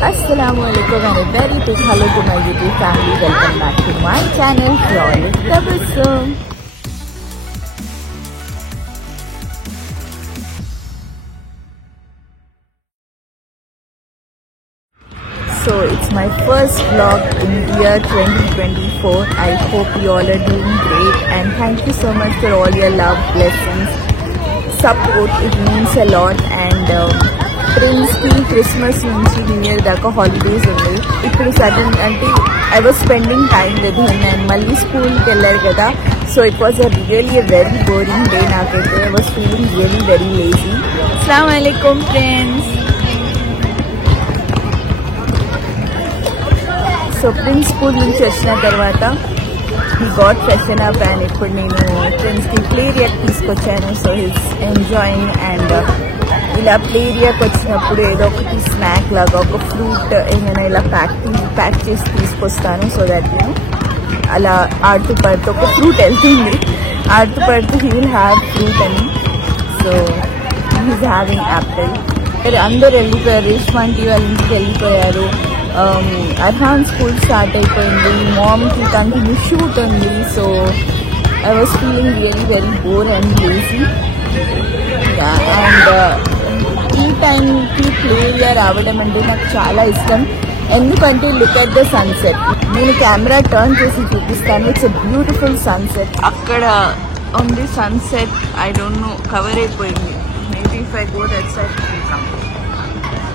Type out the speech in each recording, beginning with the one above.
Assalamualaikum and a very big hello to my YouTube family. Welcome back to my channel, Flawless Tabassum. So it's my first vlog in year 2024. I hope you all are doing great and thank you so much for all your love, blessings, support. It means a lot. And Prince ki Christmas nunchi New Year daka holidays undi. Ippudu sudden ante I was spending time with him and malli school ki vellaru kada. So it was a very boring day nakaithe. I was feeling really very lazy. Assalamu alaikum friends. So Prince school nunchi vachina tarvata he got freshen up and ippudu nenu Prince ki play area teeskochanu. So he's enjoying and ఇలా play ఏరియాకి వచ్చినప్పుడు ఏదో ఒకటి snack లాగా ఒక fruit ఏమైనా ఇలా pack చేసి తీసుకొస్తాను. సో దట్ నేను అలా ఆడుతూ పడుతూ ఒక ఫ్రూట్ వెళ్తుంది ఆడుతూ పడుతూ హీ విల్ హ్యావ్ ఫ్రూట్ అని. So he's having Apple. అందరు వెళ్ళిపోయారు, రేష్మాంటి వాళ్ళ ఇంటికి వెళ్ళిపోయారు. అర్హాన్ స్కూల్ స్టార్ట్ అయిపోయింది. మామ్కి కంటిన్యూ షూట్ ఉంది. So I was feeling very bore and lazy. And ఈ టైంకి ప్లే ఏరియా రావడం అంటే నాకు చాలా ఇష్టం. ఎందుకంటే లుక్ అట్ ద సన్సెట్. నేను కెమెరా టర్న్ చేసి చూపిస్తాను. It's a beautiful sunset. అక్కడ ఉంది sunset. I don't know cover అయిపోయింది. Maybe if I go that side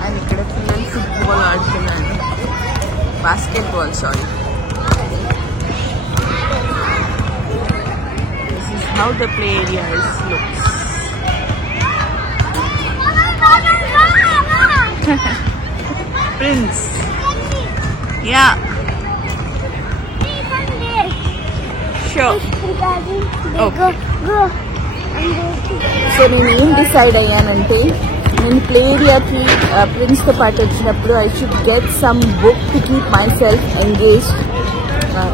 and ఇక్కడ పిల్లలు ఫుట్బాల్ ఆడుతున్నాను, basketball. Sorry, this is how the play area is looks. Prince. Yeah. Sure. Okay. So నేను ఏం decide అయ్యానంటే నేను play ఏరియాకి ప్రిన్స్తో పాటు వచ్చినప్పుడు I should get some book to keep myself engaged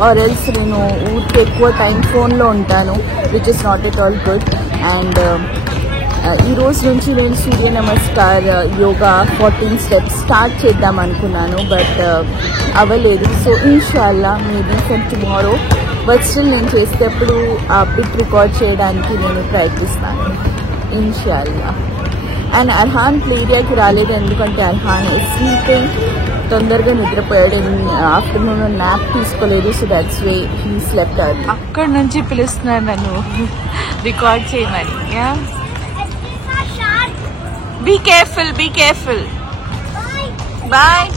or else నేను ఊరికి ఎక్కువ టైం ఫోన్లో ఉంటాను, which is not at all good. And ఈ రోజు నుంచి నేను సూర్య నమస్కార్ యోగా 14 steps స్టార్ట్ చేద్దాం అనుకున్నాను, బట్ అవ్వలేదు. సో ఇన్షాల్లా maybe from tomorrow, but still నేను చేసేటప్పుడు ఆ పిక్ రికార్డ్ చేయడానికి నేను ప్రయత్నిస్తాను ఇన్షాల్లా. అండ్ అర్హాన్ ప్లే ఏరియాకి రాలేదు ఎందుకంటే అర్హాన్ స్లీపింగ్, తొందరగా నిద్రపోయాడు. ఆఫ్టర్నూన్ నాప్ తీసుకోలేదు. So that's way he slept out. అక్కడ నుంచి పిలుస్తున్నాను నన్ను రికార్డ్ చేయమని. Yeah, be careful. Bye.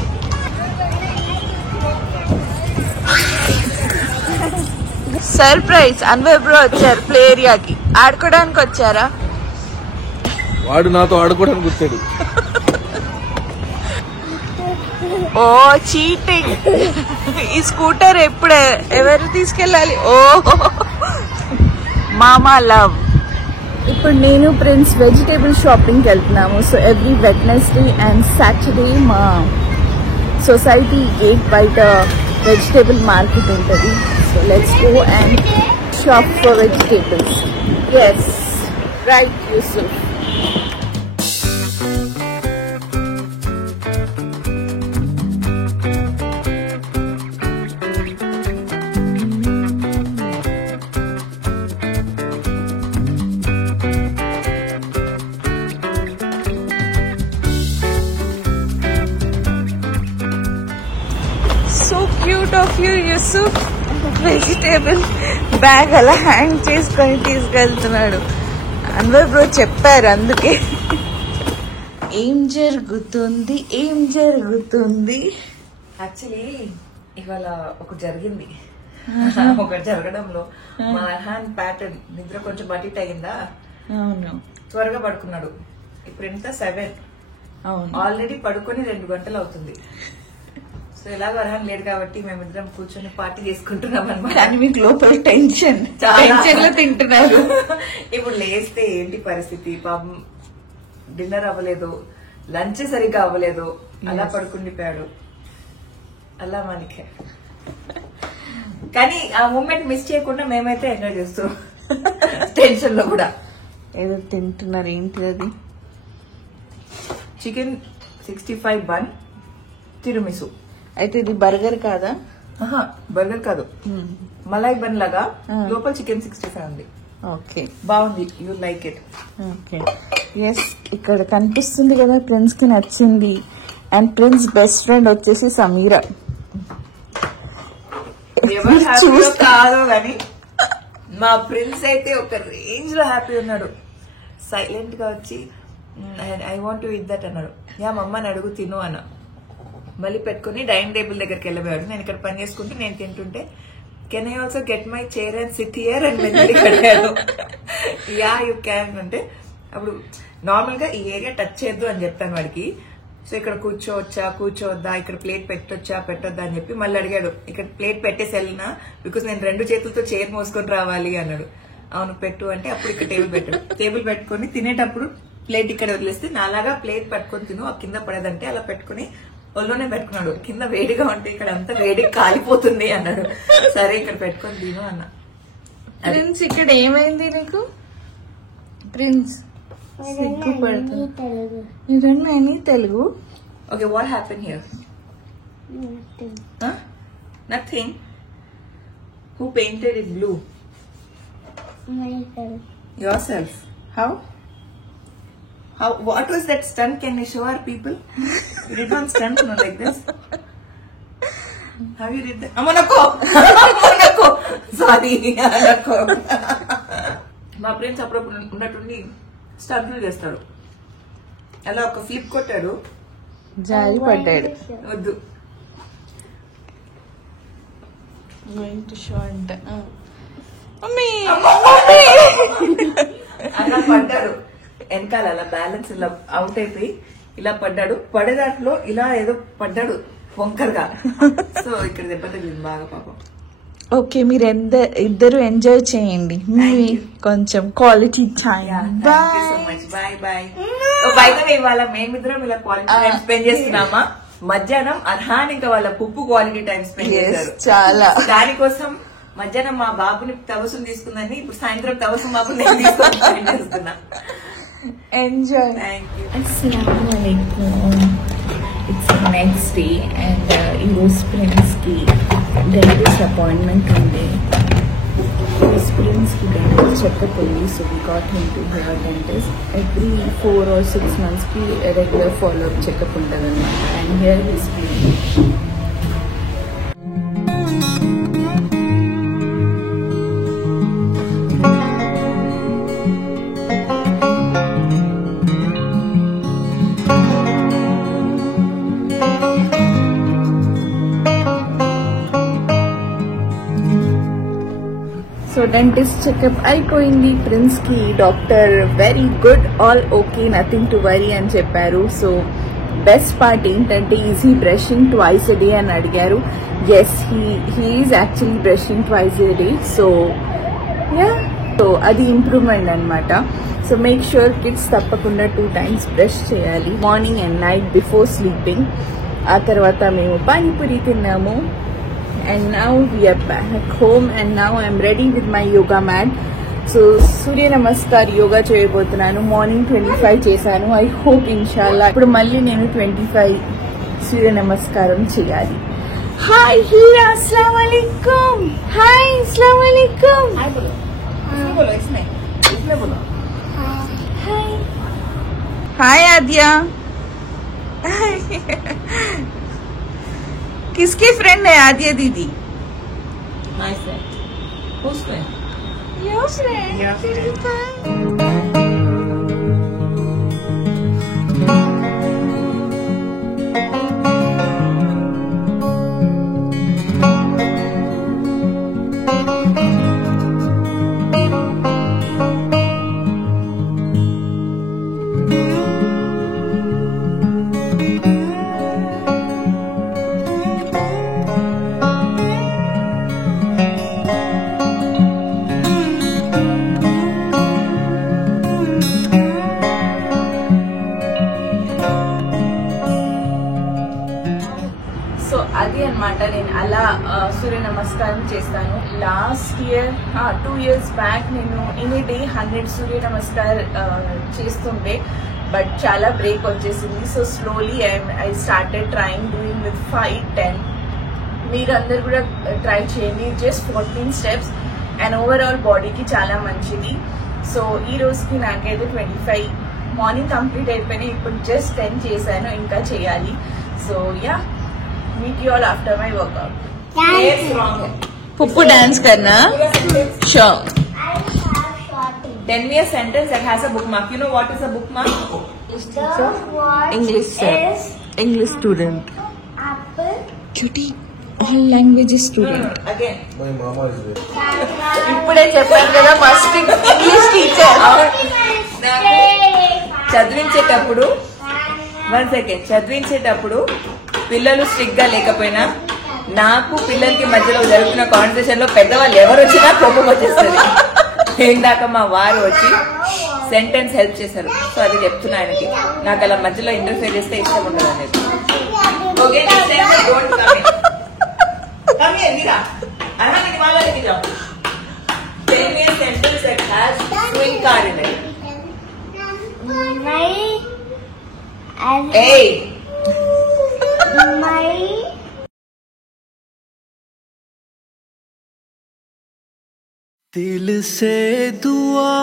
Surprise, Anwar bro వచ్చారు ప్లే ఏరియాకి. ఆడుకోవడానికి వచ్చారా? వాడు నాతో ఆడుకోవడానికి వచ్చాడు. ఓ చీటింగ్. ఈ స్కూటర్ ఎప్పుడు ఎవరు తీసుకెళ్ళాలి? ఓ మామా లవ్. ఇప్పుడు నేను ప్రిన్స్ వెజిటేబుల్ షాపింగ్కి వెళ్తున్నాము. So every Wednesday and Saturday మా సొసైటీ గేట్ బయట వెజిటేబుల్ మార్కెట్ ఉంటుంది. So let's go and shop for vegetables. Yes right Yusuf. Cute of you Yusuf. Vegetable bag అలా హ్యాంగ్ చేసుకొని తీసుకెళ్తున్నాడు. అన్వర్ బ్రో చెప్పారు అందుకే. ఏం జరుగుతుంది యాక్చువల్లీ ఇవాళ ఒకటి జరిగింది. ఒకటి జరగడంలో మా అర్హాన్ ప్యాటర్న్ నిద్ర కొంచెం బటిట్ అయిందా. అవును, త్వరగా పడుకున్నాడు. ఇప్పుడు ఎంత 7. అవును, ఆల్రెడీ పడుకొని 2 గంటలు అవుతుంది. సో ఎలాగో అర్హాన్ లేడు కాబట్టి మేమిద్దరం కూర్చొని పార్టీ చేసుకుంటున్నాం అనమాట. కానీ మీకు లోపల టెన్షన్ లో తింటున్నారు. ఇప్పుడు లేస్తే ఏంటి పరిస్థితి? పాపం డిన్నర్ అవ్వలేదు, లంచ్ సరిగ్గా అవ్వలేదు, అలా పడుకుండిపోయాడు. అలా మనకే కానీ ఆ మూమెంట్ మిస్ చేయకుండా మేమైతే ఎంజాయ్ చేస్తాం టెన్షన్ లో కూడా. ఏదో తింటున్నారు, ఏంటి అది? Chicken 65 bun, tiramisu. అయితే ఇది బర్గర్ కాదా? బర్గర్ కాదు, మలాయ్ బన్ లాగా లోపల చికెన్ 65 ఉంది. ఓకే, బాగుంది. You like it? Okay, yes. ఇక్కడ కనిపిస్తుంది కదా, ప్రిన్స్ కి నచ్చింది. అండ్ ప్రిన్స్ బెస్ట్ ఫ్రెండ్ వచ్చేసి సమీరా. ఎవరు హ్యాపీలో కాదో గాని మా ప్రిన్స్ అయితే ఒక రేంజ్ లో హ్యాపీ ఉన్నాడు. సైలెంట్ గా వచ్చి I want to eat that అన్నాడు. యా మమ్మని అడుగు తిను అన్న. మళ్ళీ పెట్టుకుని డైనింగ్ టేబుల్ దగ్గరికి వెళ్ళిపోయాడు. నేను ఇక్కడ పని చేసుకుంటూ నేను తింటుంటే can I also get my chair and SIT here అని మెల్లి అడిగాడు. యా యూ క్యాన్ అంటే అప్పుడు నార్మల్ గా ఈ ఏరియా టచ్ చేయొద్దు అని చెప్తాను వాడికి. సో ఇక్కడ కూర్చోవచ్చా కూర్చోవద్దా, ఇక్కడ ప్లేట్ పెట్టొచ్చా పెట్టొద్దా అని చెప్పి మళ్ళీ అడిగాడు. ఇక్కడ ప్లేట్ పెట్టేసి వెళ్ళినా బికాస్ నేను 2 చేతులతో చైర్ మోసుకొని రావాలి అన్నాడు. అవును పెట్టు అంటే అప్పుడు ఇక్కడ టేబుల్ పెట్టాడు. టేబుల్ పెట్టుకుని తినేటప్పుడు ప్లేట్ ఇక్కడ వదిలేస్తే నాలాగా ప్లేట్ పట్టుకొని తిను, కింద పడేదంటే అలా పెట్టుకుని ఒళ్ళోనే పెట్టుకున్నాడు. కింద వేడిగా ఉంటే ఇక్కడ అంతా వేడిగా కాలిపోతుంది అన్నాడు. సరే ఇక్కడ పెట్టుకొని తిను అన్నా. ప్రిన్స్ ఇక్కడ ఏమైంది నీకు? ప్రిన్స్ సిగ్గుపడుతుంది. Telugu. Okay, what happen here? Nothing. Who painted it blue? Yourself. How? What was that stunt? Can you show our people? You did one stunt, no, like this. How you did that? Amonako. Sorry, Amonako. మా friends అప్పుడప్పుడు ఉన్నట్టుండి స్టంట్లు చేస్తాడు. అలా ఒక flip కొట్టాడు, జారి పడ్డాడు. వద్దు అలా పడ్డాడు. వెనకాల అలా బ్యాలెన్స్ ఇలా అవుట్ అయిపోయి ఇలా పడ్డాడు. పడే దాంట్లో ఇలా ఏదో పడ్డాడు వంకరగా. సో ఇక్కడ దెబ్బతగిలింది బాగా పాపం. ఓకే, మీరు ఇద్దరు ఎంజాయ్ చేయండి కొంచెం quality time. Bye bye. By the way ఇవాళ మేమిద్దరం ఇలా క్వాలిటీ టైం స్పెండ్ చేస్తున్నామా? మధ్యాహ్నం అర్హాన్ ఇంకా వాళ్ళ పుప్పు క్వాలిటీ టైం స్పెండ్ చేశారు చాలా. దానికోసం మధ్యాహ్నం మా బాబుని తవసం తీసుకుందని ఇప్పుడు సాయంత్రం తవసం బాబు నేను తీసుకొని చేస్తున్నా. ఎంజాయ్. Thank you. అస్సలాముఅలైకుం. ఇట్స్ నెక్స్ట్ డే అండ్ ఈరోజు ప్రిన్స్ కి డెంటిస్ట్ అపాయింట్మెంట్ ఉంది. ప్రిన్స్ కి డెంటిస్ట్ చెకప్ ఉంది. So we got him to here dentist. Every 4 or 6 months కి రెగ్యులర్ ఫాలో అప్ చెకప్ ఉంటుంది అనమాట. And here his dentist checkup అయిపోయింది. ప్రిన్స్ కి doctor very good, all okay, nothing to worry అని చెప్పారు. So best part ఏంటంటే easy brushing twice a day అని అడిగారు. Yes, he's actually brushing twice a day. So yeah, so అది improvement అనమాట. So make sure kids తప్పకుండా 2 times brush చేయాలి, morning and night before sleeping. ఆ తర్వాత మేము పానీపూరి తిన్నాము. And now we are back home and now I am ready with my yoga mat. So Surya Namaskar yoga cheyabothunanu. Morning 25 chesanu. I hope inshallah ippudu malli nenu 25 Surya Namaskaram cheyali. Hi Hira, assalamu alaikum. Hi, assalamu alaikum. Hi bolo. Bolo isme bolo. Hi. Hi Adya. किसकी friend है आदिया दीदी? My friend. Who's friend? Your friend. Your friend. అది అనమాట. నేను అలా సూర్య నమస్కారం చేస్తాను. Last year 2 years back నేను ఇన్ ఏ డే 100 సూర్య నమస్కార్ చేస్తుండే. బట్ చాలా బ్రేక్ వచ్చేసింది. So slowly I started trying doing with 5-10. మీరందరూ కూడా ట్రై చేయండి. జస్ట్ 14 స్టెప్స్ అండ్ ఓవరాల్ బాడీకి చాలా మంచిది. సో ఈ రోజుకి నాకైతే 25 మార్నింగ్ కంప్లీట్ అయిపోయినాయి. ఇప్పుడు జస్ట్ 10 చేశాను, ఇంకా చేయాలి. So yeah, meet you all after my workout. పుప్పు డాన్స్ కన్నా sure. Tell me a sentence that has a bookmark. You know what is a bookmark? English student. Apple. Cutie, all languages student. Again. My mama is there. ఇప్పుడే చెప్పాను కదా, first English teacher. చదివించేటప్పుడు 1 second, చదివించేటప్పుడు పిల్లలు strict గా లేకపోయినా నాకు పిల్లలకి మధ్యలో జరుగుతున్న కాన్వర్సేషన్ లో పెద్దవాళ్ళు ఎవరు వచ్చినా కోపం వచ్చేస్తుంది. ఇందాక మా వారు వచ్చి సెంటెన్స్ హెల్ప్ చేశారు. సో అది చెప్తున్నా ఆయనకి, నాకు అలా మధ్యలో ఇంటర్ఫేర్ చేస్తే ఇష్టం ఉండదు అనేది. दिल से दुआ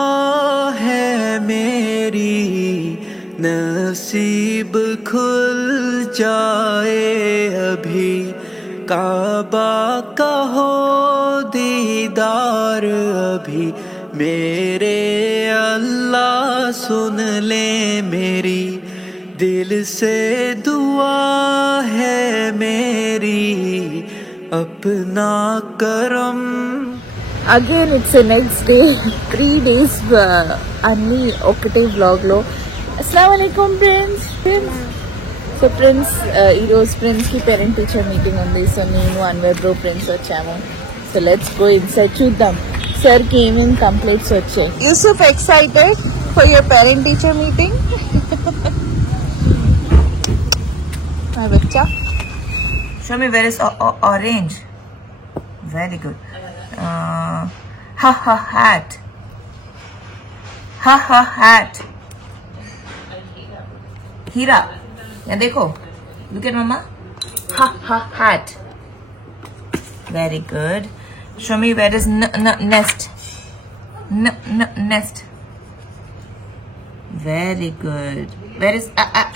है मेरी, नसीब खुल जाए अभी, काबा का हो दीदार अभी, मेरे अल्लाह सुन ले मेरी, दिल से दुआ है मेरी, अपना करम. Again it's next day, 3 days అన్నీ ఒకటే వ్లాగ్లో. అస్సలాముఅలైకుం ఫ్రెండ్స్. సో ఫ్రెండ్స్, ఈరోజు ఫ్రెండ్స్కి పేరెంట్ టీచర్ మీటింగ్ ఉంది. సో నేను అన్వర్ బ్రో ఫ్రెండ్స్ వచ్చాము. సో లెట్స్ గో ఇన్సైడ్, చూద్దాం సార్కి ఏమేమి కంప్లైంట్స్ వచ్చాయి. Yusuf excited for your parent teacher meeting? Bachcha, Show me where is orange. Very good. Ha ha hat. Ha ha hat. Hira. Yeah, dekho. Look at mama. Ha ha hat. Very good. Show me where is nest. Nest. Very good. Where is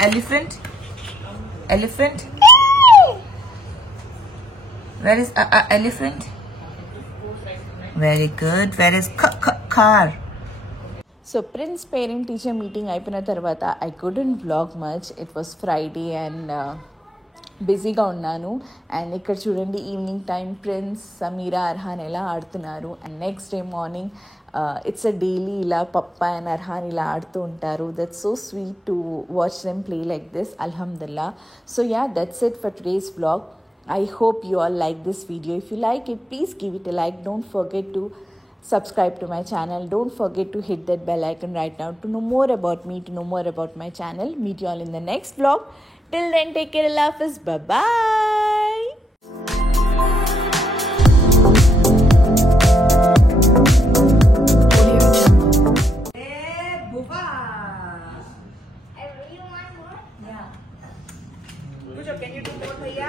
elephant? Elephant. Where is elephant? Very good. Where is car? So Prince parent teacher meeting అయిపోయిన తర్వాత I couldn't vlog much. It was Friday and బిజీగా ఉన్నాను. And ఇక్కడ చూడండి, evening time Prince, Sameera, Arhan ఎలా ఆడుతున్నారు. And next day morning it's a daily ఇలా పప్పా అండ్ అర్హాన్ ఇలా ఆడుతూ ఉంటారు. That's so sweet to watch them play like this. అల్హమ్దుల్లా. So yeah, that's it for today's vlog. I hope you all like this video. If you like it, please give it a like. Don't forget to subscribe to my channel. Don't forget to hit that bell icon right now to know more about me, to know more about my channel. Meet you all in the next vlog. Till then, take care. Allah Hafiz. Bye-bye. Can you do more, bhaiya?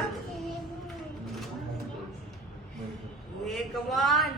Hey, come on.